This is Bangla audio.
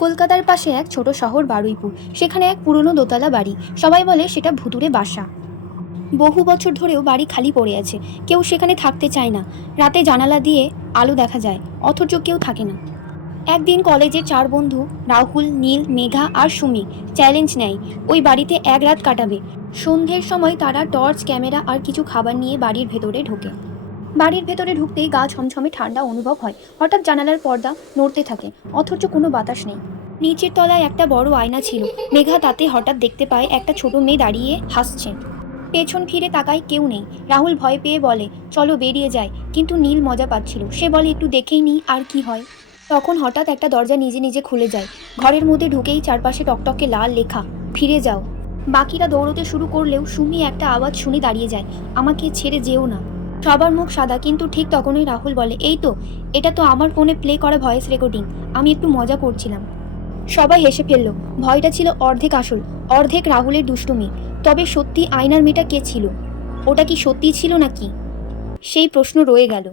কলকাতার পাশে এক ছোট শহর বারুইপুর। সেখানে এক পুরনো দোতলা বাড়ি। সবাই বলে সেটা ভূতুড়ে বাসা। বহু বছর ধরেও বাড়ি খালি পড়ে আছে। কেউ সেখানে থাকতে চায় না। রাতে জানালা দিয়ে আলো দেখা যায়, অথচ কেউ থাকে না। একদিন কলেজের 4 বন্ধু, রাহুল, নীল, মেঘা আর সুমি, চ্যালেঞ্জ নেয় ওই বাড়িতে এক রাত কাটাবে। সন্ধ্যের সময় তারা টর্চ, ক্যামেরা আর কিছু খাবার নিয়ে বাড়ির ভেতরে ঢোকে। বাড়ির ভেতরে ঢুকতেই গা ছমছমে ঠান্ডা অনুভব হয়। হঠাৎ জানালার পর্দা নড়তে থাকে, অথচ কোনো বাতাস নেই। নিচের তলায় একটা বড় আয়না ছিল। মেঘা তাতে হঠাৎ দেখতে পায় একটা ছোট মেয়ে দাঁড়িয়ে হাসছে। পেছন ফিরে তাকায়, কেউ নেই। রাহুল ভয় পেয়ে বলে, চলো বেরিয়ে যায়। কিন্তু নীল মজা পাচ্ছিল। সে বলে, একটু দেখেই নিই আর কি হয়। তখন হঠাৎ একটা দরজা নিজে নিজে খুলে যায়। ঘরের মধ্যে ঢুকেই চারপাশে টকটকে লাল লেখা, ফিরে যাও। বাকিরা দৌড়তে শুরু করলেও সুমি একটা আওয়াজ শুনে দাঁড়িয়ে যায়, আমাকে ছেড়ে যেও না। সবার মুখ সাদা, কিন্তু ঠিক তখনই রাহুল বলে, এই তো, এটা তো আমার ফোনে প্লে করা ভয়েস রেকর্ডিং। আমি একটু মজা করছিলাম। সবাই হেসে ফেলল। ভয়টা ছিল অর্ধেক আসল, অর্ধেক রাহুলের দুষ্টুমি। তবে সত্যি আয়নার মেয়েটা কে ছিল? ওটা কি সত্যি ছিল নাকি? সেই প্রশ্ন রয়ে গেল।